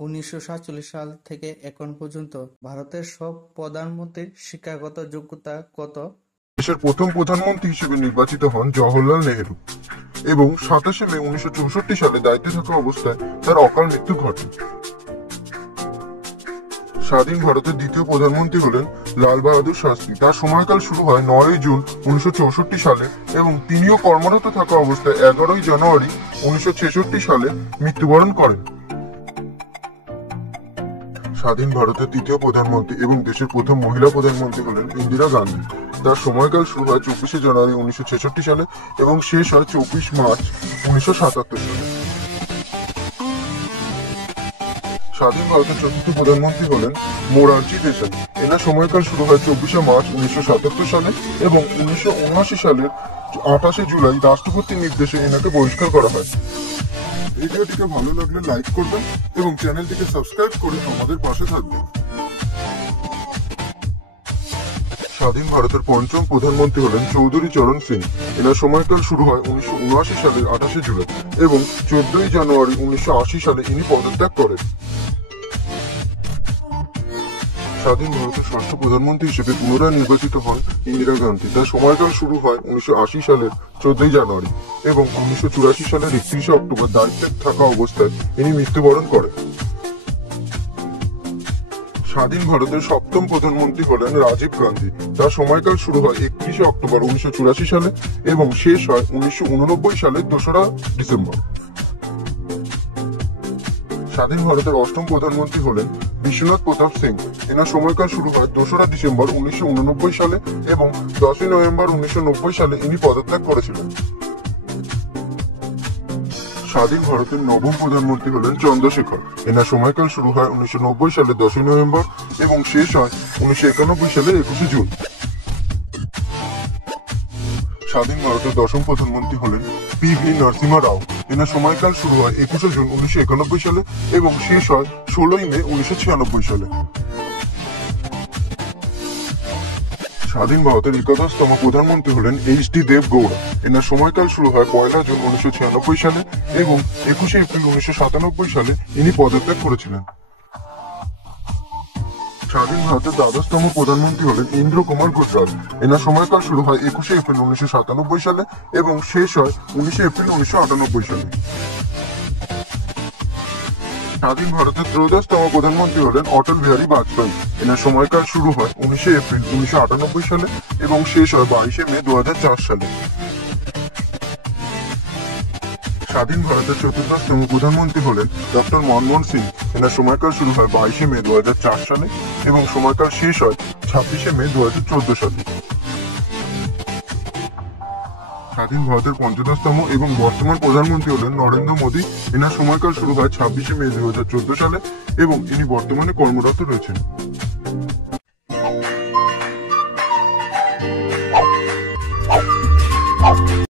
১৯৪৭ সাল থেকে এখন পর্যন্ত ভারতের সব প্রধানমন্ত্রীর শিক্ষাগত যোগ্যতা কত? দেশের প্রথম প্রধানমন্ত্রী হিসেবে নির্বাচিত হন জওহরলাল নেহেরু এবং ২৭শে মে ১৯৬৪ সালে দায়িত্বে থাকা অবস্থায় তার অকাল মৃত্যু ঘটে। স্বাধীন ভারতের দ্বিতীয় প্রধানমন্ত্রী হলেন লাল বাহাদুর শাস্ত্রী। তার সময়কাল শুরু হয় ৯ জুন ১৯৬৪ সালে এবং তিনিও কর্মরত থাকা অবস্থায় ১১ জানুয়ারি ১৯৬৬ সালে মৃত্যুবরণ করেন। স্বাধীন ভারতের তৃতীয় প্রধানমন্ত্রী এবং দেশের প্রথম মহিলা প্রধানমন্ত্রী হলেন ইন্দিরা গান্ধী। তার সময়কাল শুরু হয় ২৪শে জানুয়ারি ১৯৬৬ সালে এবং শেষ হয় ২৪ মার্চ ১৯৭৭ সালে। স্বাধীন ভারতের চতুর্থ প্রধানমন্ত্রী হলেন মোরারজি দেশাই। এনার সময়কাল শুরু হয় ২৪শে মার্চ ১৯৭৭ সালে এবং ১৯৭৯ সালের ২৮শে জুলাই রাষ্ট্রপতির নির্দেশে এনাকে বহিষ্কার করা হয়। ভিডিওটিকে ভালো লাগলে লাইক করবেন এবং চ্যানেলটিকে সাবস্ক্রাইব করে আমাদের পাশে থাকবেন। স্বাধীন ভারতের পঞ্চম প্রধানমন্ত্রী হলেন চৌধুরী চরণ সিং। এনার সময়কাল শুরু হয় ১৯৭৯ সালের ২৮শে জুলাই এবং ১৪ জানুয়ারি ১৯৮০ সালে ইনি পদত্যাগ করেন। স্বাধীন ভারতের ষষ্ঠ প্রধানমন্ত্রী হিসেবে পুনরায় নির্বাচিত হন ইন্দিরা গান্ধী। তার সময়কাল শুরু হয় ১৯৮০ সালের ১৪ জানুয়ারি এবং ১৯৮৪ সালের ৩১ অক্টোবর দায়িত্বে থাকা অবস্থায় ইনি মৃত্যুবরণ করেন। স্বাধীন ভারতের সপ্তম প্রধানমন্ত্রী হলেন রাজীব গান্ধী। তার সময়কাল শুরু হয় ৩১ অক্টোবর ১৯৮৪ সালে এবং শেষ হয় ১৯৮৯ সালের ২রা ডিসেম্বর। স্বাধীন ভারতের অষ্টম প্রধানমন্ত্রী হলেন বিশ্বনাথ প্রতাপ সিং। এনার সময়কাল শুরু হয় ২রা ডিসেম্বর ১৯৮৯ সালে এবং ১০ই নভেম্বর ১৯৯০ সালে ইনি পদত্যাগ করেছিলেন। স্বাধীন ভারতের নবম প্রধানমন্ত্রী হলেন চন্দ্রশেখর। এনার সময়কাল শুরু হয় ১৯৯০ সালে ১০ই নভেম্বর এবং শেষ হয় ১৯৯১ সালে ২১শে জুন। স্বাধীন ভারতের দশম প্রধানমন্ত্রী হলেন পি.ভি. নরসিমহা রাও। এনার সময়কাল শুরু হয় ২১শে জুন ১৯৯১ সালে এবং শেষ হয় ১৬ই মে ১৯৯৬ সালে। স্বাধীন ভারতের একাদশতম প্রধানমন্ত্রী হলেন এইচ.ডি. দেব গৌড়া। এনার সময়কাল শুরু হয় ১ জুন ১৯৯৬ সালে এবং ২১শে এপ্রিল ১৯৯৭ সালে ইনি পদত্যাগ করেছিলেন। স্বাধীন ভারতের দ্বাদশতম প্রধানমন্ত্রী হলেন ইন্দ্র কুমার গুজরাল। এনার সময়কাল শুরু হয় ২১শে এপ্রিল ১৯৯৭ সালে এবং শেষ হয় ১৯শে এপ্রিল ১৯৯৮ সালে। স্বাধীন ভারতের ত্রয়োদশতম প্রধানমন্ত্রী হলেন অটল বিহারী বাজপেয়ী। এনার সময়কাল শুরু হয় ১৯শে এপ্রিল ১৯৯৮ সালে এবং শেষ হয় ২২শে মে ২০০৪ সালে। স্বাধীন ভারতের চতুর্দশতম প্রধানমন্ত্রী হলেন ডক্টর মনমোহন সিং। এনার সময়কাল শুরু হয় ২২শে মে ২০০৪ সালে এবং সময়কাল শেষ হয় ২৬শে মে ২০১৪ সালে। স্বাধীন ভারতের পঞ্চদশতম এবং বর্তমান প্রধানমন্ত্রী হলেন নরেন্দ্র মোদী। এনার সময়কাল শুরু হয় ২৬শে মে ২০১৪ সালে এবং ইনি বর্তমানে কর্মরত রয়েছেন।